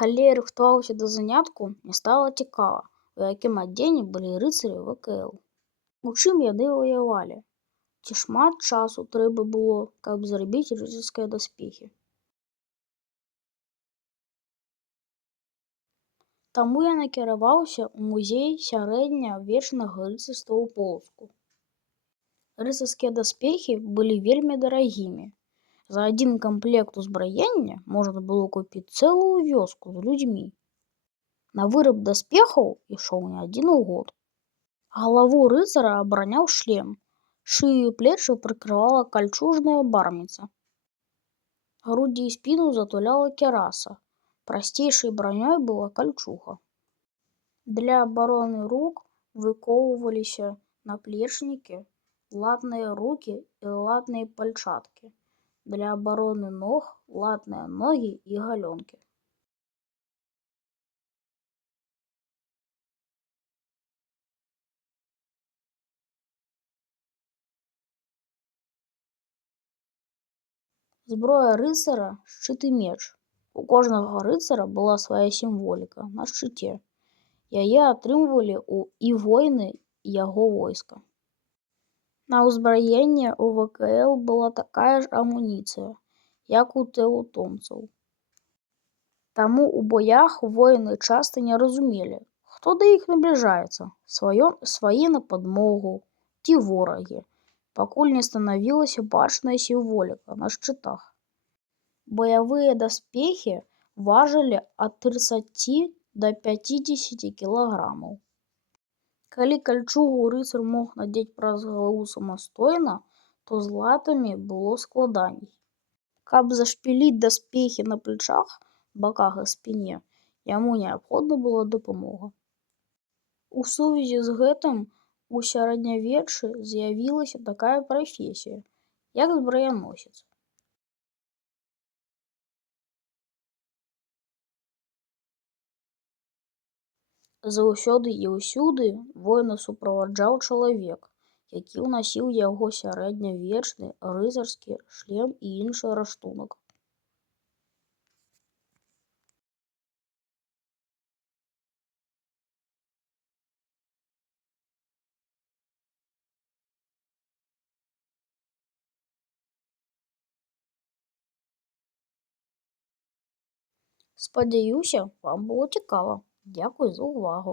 Калі я рыхтаваўся да занятку, мне стала цікава, у якім адзенні былі рыцары ВКЛ. У чым яны ваявалі? Ці шмат часу трэба было, каб зрабіць рыцарскія даспехі? Таму я накіраваўся ў музей сярэднявечнага рыцарства ў Полацку. Рыцарскія даспехі былі вельмі дарагімі. За адзін камплект узбраення можна было купіць цэлую вёску з людзьмі. На выраб даспехаў ішоў не адзін год. Галаву рыцара абараняў шлем, шыю і плечы прыкрывала кальчужная барміца. Грудзі і спіну затуляла кіраса, прасцейшай бранёй была кальчуга. Для абароны рук выкоўваліся наплечнікі, латныя рукі і латныя пальчаткі. Для абароны ног латныя ногі і галёнкі. Зброя рыцара – шчыт і меч. У кожнага рыцара была свая сімволіка на шчыце. Яе атрымлівалі і воіны яго войска. На ўзбраенні ў ВКЛ была такая ж амуніцыя, як у тэўтонцаў. Таму ў боях воіны часта не разумелі, хто да іх набліжаецца – свае на падмогу ці ворагі, пакуль не станавілася бачная сімволіка на шчытах. Баявыя даспехі важылі ад 30 да 50 кілаграмаў. Калі кальчугу рыцар мог надзець праз галаву самастойна, то з латамі было складаней. Каб зашпіліць даспехі на плячах, баках і спіне, яму неабходна была дапамога. У сувязі з гэтым у сярэднявеччы з'явілася такая прафесія, як збраяносец. Заўсёды і ўсюды воіна суправаджаў чалавек, які ўнасіў яго сярэднявечны рыцарскі шлем і іншы рыштунак. Спадзяюся, вам было цікава. Дзякуй за ўвагу.